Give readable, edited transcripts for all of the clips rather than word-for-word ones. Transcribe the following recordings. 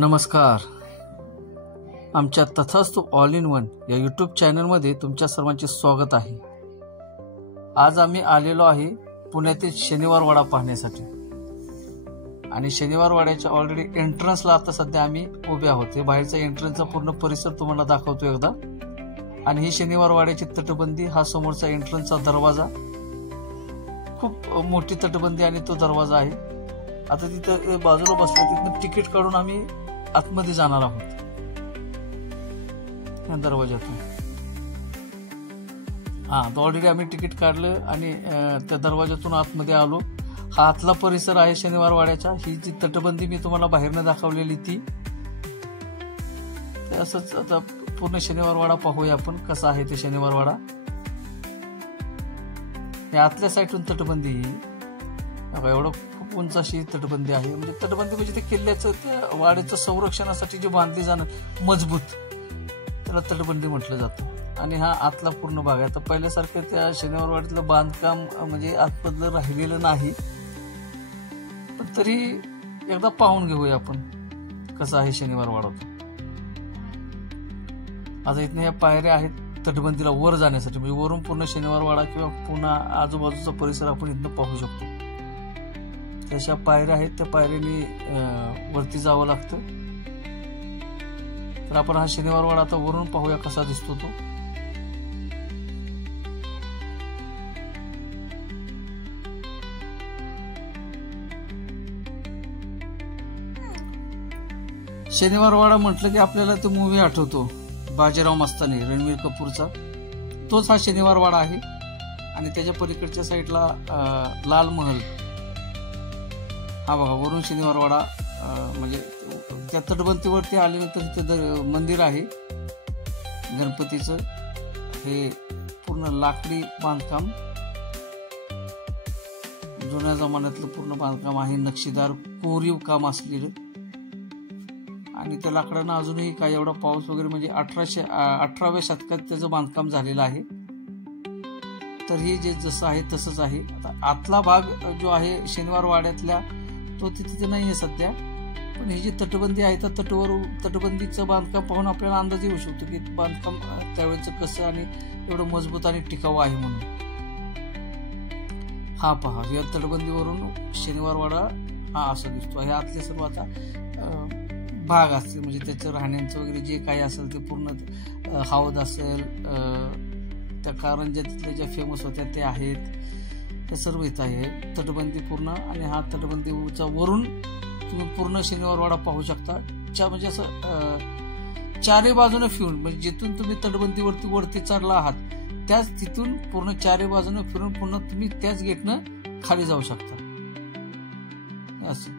नमस्कार. आमच्या तथास्तु ऑल इन वन या यूट्यूब चॅनलमध्ये तुमच्या सर्वांचे स्वागत आहे. आज आम्ही आलेलो आहे पुण्यातील शनिवार वाडा पाहण्यासाठी आणि शनिवार वाड्याच्या ऑलरेडी एंट्रन्सला आता सध्या आम्ही उभे आहोत. हे बाहेरचा एंट्रन्सचा पूर्ण परिसर तुम्हाला दाखवतो एकदा. आणि ही शनिवार वाड्याची तटबंदी, हा समोरचा एंट्रन्सचा दरवाजा, खूप मोठी तटबंदी आणि तो दरवाजा आहे. आता तिथं बाजूला बसलो, तिथनं तिकीट काढून आम्ही आतमध्ये जाणार आहोत या दरवाजातून. तो ऑलरेडी आम्ही तिकीट काढलं आणि त्या दरवाजातून आतमध्ये आलो. हा आतला परिसर आहे शनिवार वाड्याचा. ही जी तटबंदी मी तुम्हाला बाहेरनं दाखवलेली ती असंच आता पूर्ण शनिवार वाडा पाहूया आपण कसा आहे ते शनिवार वाडा. या आतल्या साईडून तटबंदी एवढं खूप उंच अशी तटबंदी आहे. म्हणजे तटबंदी म्हणजे ते किल्ल्याचं, त्या वाड्याचं संरक्षणासाठी जे बांधली जाणं मजबूत, त्याला तटबंदी म्हटलं जातं. आणि हा आतला पूर्ण भाग आहे. आता पहिल्यासारखं त्या शनिवार वाड्यातलं बांधकाम म्हणजे आतमधलं राहिलेलं नाही, पण तरी एकदा पाहून घेऊया आपण कसं आहे शनिवार वाडा. आता इथनं ह्या पायऱ्या आहेत तटबंदीला वर जाण्यासाठी, म्हणजे वरून पूर्ण शनिवार वाडा किंवा पुन्हा आजूबाजूचा परिसर आपण इथनं पाहू शकतो. तशा पायऱ्या आहेत, त्या पायऱ्यांनी वरती जावं लागतं. तर आपण हा शनिवार वाडा आता वरून पाहूया कसा दिसतो तो. शनिवार वाडा म्हटलं की आपल्याला तो मूवी आठवतो, बाजीराव मस्तानी, रणवीर कपूरचा. तोच हा शनिवार वाडा आहे. आणि त्याच्या पलीकडच्या साईडला लाल महल, हा बघा वरून शनिवार वाडा. म्हणजे त्या तटबंदीवरती आल्यानंतर तिथं मंदिर आहे गणपतीचं. हे पूर्ण लाकडी बांधकाम, जुन्या जमान्यातलं पूर्ण बांधकाम आहे, नक्षीदार कोरीव काम असलेलं. आणि त्या लाकडांना अजूनही काय एवढा पाऊस वगैरे, म्हणजे 18व्या शतकात त्याचं बांधकाम झालेलं आहे. तर हे जे जसं आहे तसंच आहे. आता आतला भाग जो आहे शनिवार वाड्यातल्या तो तिथे नाही आहे सध्या, पण ही जी तटबंदी आहे त्या तटबंदीचं बांधकाम पाहून आपल्याला अंदाज येऊ शकतो की बांधकाम त्यावेळेचं कसं आणि एवढं मजबूत आणि टिकाऊ आहे म्हणून. हा पहा, या तटबंदीवरून शनिवार वाडा हा असा दिसतो. हे आतले सर्व आता भाग असतील, म्हणजे त्याचं राहण्यांचं वगैरे जे काही असेल ते पूर्ण हौद असेल, त्या कारंज्या तिथल्या ज्या फेमस होत्या ते आहेत, ते सर्व इथं आहे तटबंदी पूर्ण. आणि हा तटबंदीचा वरून तुम्ही पूर्ण शनिवार वाडा पाहू शकता. म्हणजे असं चारही बाजूने फिरून, म्हणजे जिथून तुम्ही तटबंदीवरती चढला आहात त्याच तिथून पूर्ण चारही बाजूने फिरून पुन्हा तुम्ही त्याच गेटनं खाली जाऊ शकता. असं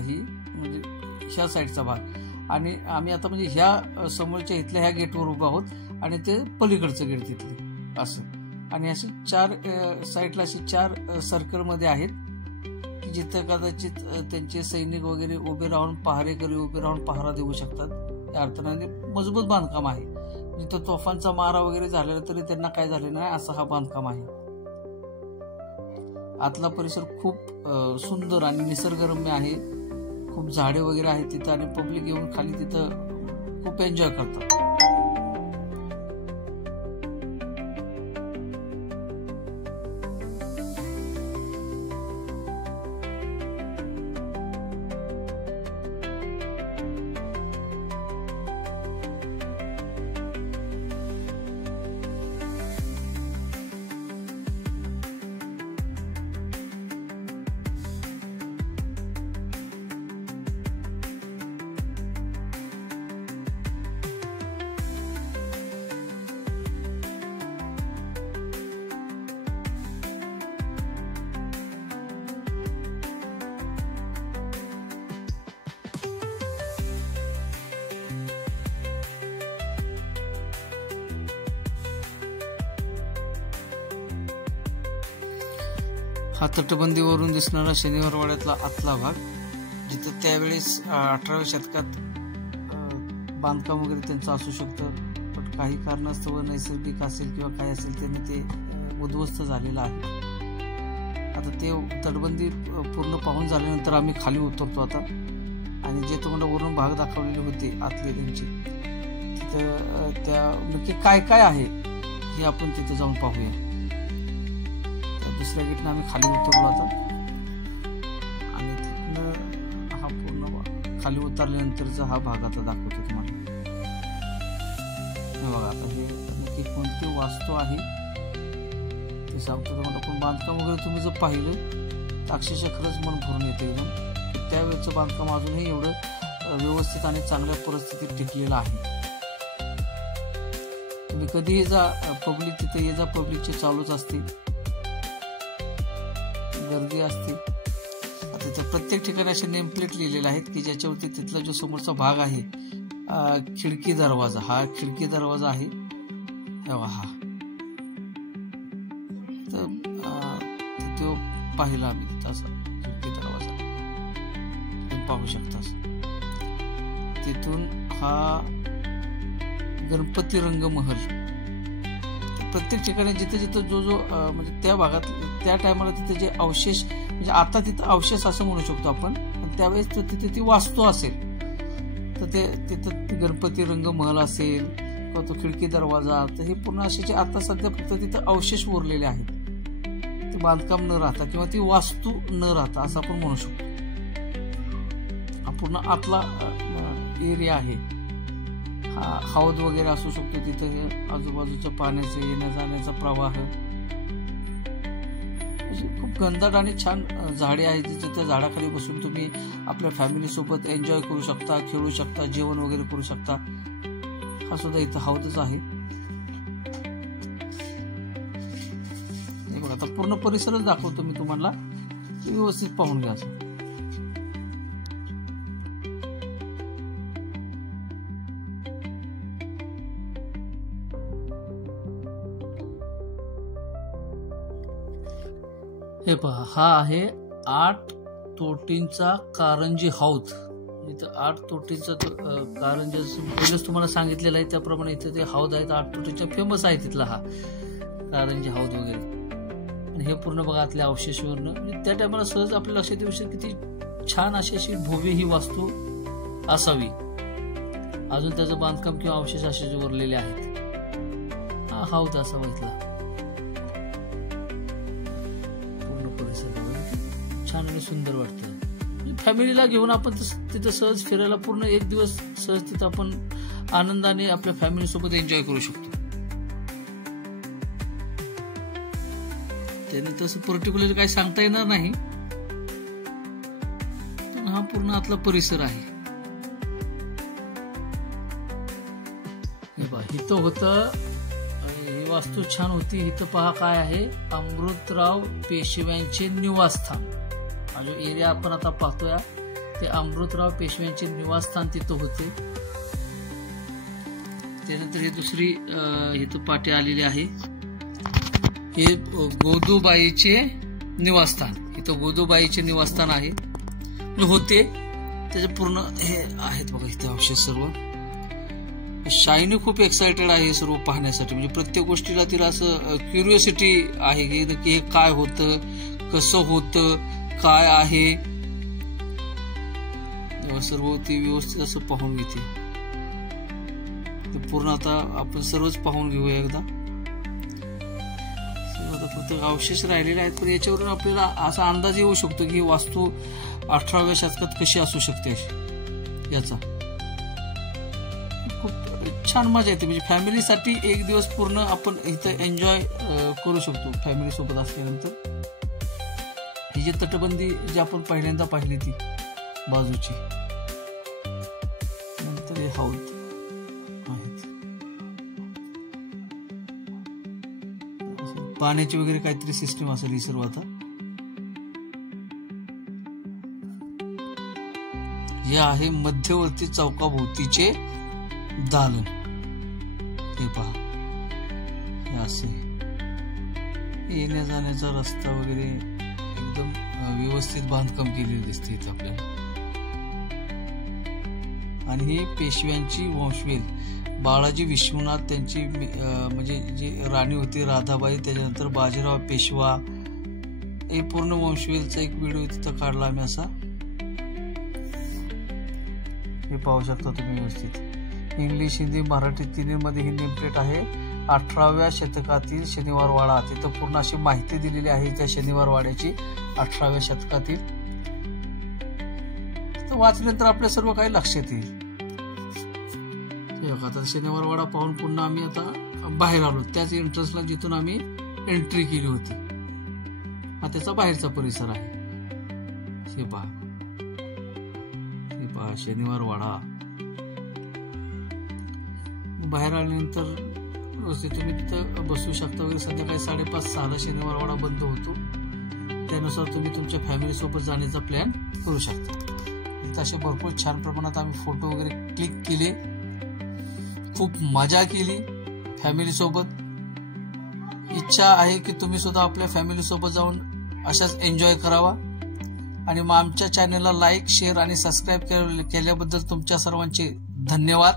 ही म्हणजे ह्या साईडचा भाग. आणि आम्ही आता म्हणजे ह्या समोरच्या इथल्या ह्या गेटवर उभा आहोत आणि ते पलीकडचं गेट तिथले असं. आणि असे चार साईडला असे 4 सर्कलमध्ये आहेत की जिथं कदाचित त्यांचे सैनिक वगैरे उभे राहून, पहारेकरी उभे राहून पहारा देऊ शकतात. त्या अर्थाने मजबूत बांधकाम आहे. जिथं तोफांचा मारा वगैरे झालेला तरी त्यांना काय झाले नाही, असं हा बांधकाम आहे. आतला परिसर खूप सुंदर आणि निसर्गरम्य आहे. खूप झाडे वगैरे आहेत तिथं आणि पब्लिक येऊन खाली तिथं खूप एन्जॉय करतात. हा तटबंदीवरून दिसणारा शनिवार वाड्यातला आतला भाग, जिथं त्यावेळेस 18व्या शतकात बांधकाम वगैरे त्यांचं असू शकतं, पण काही कारणास्तव नैसर्गिक असेल किंवा काय असेल त्यांनी ते उद्ध्वस्त झालेलं आहे. आता ते तटबंदी पूर्ण पाहून झाल्यानंतर आम्ही खाली उतरतो आता, आणि जे तुम्हाला वरून भाग दाखवलेले होते आतले त्यांचे, तिथं त्या नक्की काय काय आहे हे आपण तिथे जाऊन पाहूया. त्या दुसऱ्या गेटनं आम्ही खाली उतरलो आता, आणि तिथनं हा पूर्ण खाली उतरल्यानंतरचा हा भाग आता दाखवतो तुम्हाला. बघा आता हे नक्की कोणती वास्तू आहे ते सांगतो तुम्हाला. पण बांधकाम वगैरे तुम्ही जर पाहिलं तर अक्षरशः खरंच मन भरून येते एकदम. त्यावेळेचं बांधकाम अजूनही एवढं व्यवस्थित आणि चांगल्या परिस्थितीत टिकलेलं आहे. तुम्ही कधीही जा, पब्लिक तिथे ये जा, पब्लिकचे चालूच असते, गर्दी असते. आता प्रत्येक ठिकाणी असे नेम प्लेट लिहिलेले आहेत की ज्याच्यावरती तिथला जो समोरचा भाग आहे, खिडकी दरवाजा, हा खिडकी दरवाजा आहे. हा तर तो पाहिला आम्ही तिथं, असा खिडकी दरवाजा पाहू शकता. तिथून हा गणपती रंग महल. प्रत्येक ठिकाणी जिथे जिथे जो म्हणजे त्या भागात त्या टायमाला तिथे जे अवशेष, म्हणजे आता तिथं अवशेष असं म्हणू शकतो आपण, पण त्यावेळेस तिथे ती वास्तू असेल तर ते तिथं गणपती रंग महल असेल किंवा तो खिडकी दरवाजा, तर हे पूर्ण असे जे आता सध्या फक्त तिथं अवशेष उरलेले आहेत, ते बांधकाम न राहता किंवा ती वास्तू न राहता असं आपण म्हणू शकतो. हा पूर्ण आतला एरिया आहे. हा हौद वगैरे असू शकतो तिथं. हे आजूबाजूच्या पाण्याचं येण्या जाण्याचा प्रवाह, खूप घनदाट आणि छान झाडे आहेत जिथे त्या झाडाखाली बसून तुम्ही आपल्या फॅमिली सोबत एन्जॉय करू शकता, खेळू शकता, जेवण वगैरे करू शकता. हा सुद्धा इथं हौदच आहे. बघा आता पूर्ण परिसरच दाखवतो मी तुम्हाला, व्यवस्थित पाहून घ्या. हे पहा, हा आहे 8 तोटींचा कारंजी हौद. इथं 8 तोटींचा कारंजी पहिलेच तुम्हाला सांगितलेलं आहे त्याप्रमाणे इथे ते हौद आहेत 8 तोटींचा, फेमस आहे तिथला हा कारंजी हौद वगैरे. आणि हे पूर्ण बघा आतल्या अवशेषवरनं, म्हणजे त्या टायमाला सहज आपल्या लक्षात येऊ शकते किती छान अशी भव्य ही वास्तू असावी. अजून त्याचं बांधकाम किंवा अवशेष असे उरलेले आहेत. हा हौद असावा इथला. छान आणि सुंदर वाटतं. फॅमिलीला घेऊन आपण तिथं सहज फिरायला, पूर्ण एक दिवस सहज तिथं आपण आनंदाने आपल्या फॅमिली सोबत एन्जॉय करू शकतो. त्यानंतर असं पर्टिक्युलर काही सांगता येणार नाही, पण हा पूर्ण आतला परिसर आहे. इथं होतं, ही वास्तू छान होती. इथं पहा काय आहे, अमृतराव पेशव्यांचे निवासस्थान. हा जो एरिया आपण आता पाहतोय ते अमृतराव पेशव्यांचे निवासस्थान तिथं होते. त्यानंतर हे दुसरी इथं पाटी आलेली आहे, हे गोदूबाईचे निवासस्थान. इथं गोदूबाईचे निवासस्थान आहे होते. त्याचे पूर्ण हे आहेत बघा इथे अवशेष सर्व. शायनी खूप एक्सायटेड आहे सर्व पाहण्यासाठी, म्हणजे प्रत्येक गोष्टीला तिला असं क्युरिओसिटी आहे की नक्की हे काय होतं, कसं होतं, काय आहे. सर्व ती व्यवस्थित असं पाहून घेते. पूर्ण आता आपण सर्वच पाहून घेऊया एकदा. फक्त अवशेष राहिलेले आहेत, पण याच्यावरून आपल्याला असा अंदाज येऊ शकतो की ही वास्तू 18व्या शतकात कशी असू शकते याचा. खूप छान मजा येते, म्हणजे फॅमिलीसाठी एक दिवस पूर्ण आपण इथं एन्जॉय करू शकतो फॅमिली सोबत असल्यानंतर. ही जी तटबंदी जी आपण पहिल्यांदा पाहिली ती बाजूची, नंतर हे हौद आहेत. पाण्याची वगैरे काहीतरी सिस्टीम असेल ही सर्व. आता हे आहे मध्यवर्ती चौकाभोवतीचे दालन. हे पहा, हे असे येण्या जाण्याचा रस्ता वगैरे एकदम व्यवस्थित बांधकाम केलेले दिसते इथं आपल्याला. आणि ही पेशव्यांची वंशवेल बाळाजी विश्वनाथ, त्यांची म्हणजे जी राणी होती राधाबाई, त्याच्यानंतर बाजीराव पेशवा, हे पूर्ण वंशवेलचा एक व्हिडिओ तिथं काढला आम्ही असा. हे पाहू शकता तुम्ही व्यवस्थित. इंग्लिश, हिंदी, मराठी तिन्हीमध्ये ही नेमप्लेट आहे. 18व्या शतकातील शनिवार वाडा. तिथं पूर्ण अशी माहिती दिलेली आहे त्या शनिवार वाड्याची 18व्या शतकातील. तिथं वाचल्यानंतर आपल्या सर्व काही लक्षात येईल. आता शनिवार वाडा पाहून पुन्हा आम्ही आता बाहेर आलो. त्याच एंट्रन्सला जिथून आम्ही एंट्री केली होती हा त्याचा बाहेरचा परिसर आहे. हे पहा शनिवार वाडा. बाहेर आल्यानंतर तुम्ही तिथं बसू शकता वगैरे. संध्याकाळी 5:30-6ला शनिवार वाडा बंद होतो. त्यानुसार तुम्ही तुमच्या फॅमिली सोबत जाण्याचा प्लॅन करू शकता. तिथं असे भरपूर छान प्रमाणात आम्ही फोटो वगैरे क्लिक केले. खूप मजा केली फॅमिली सोबत. इच्छा आहे की तुम्ही सुद्धा आपल्या फॅमिली सोबत जाऊन अशाच एन्जॉय करावा. आणि मग आमच्या चॅनलला लाईक, शेअर आणि सबस्क्राईब केल्याबद्दल तुमच्या सर्वांचे धन्यवाद.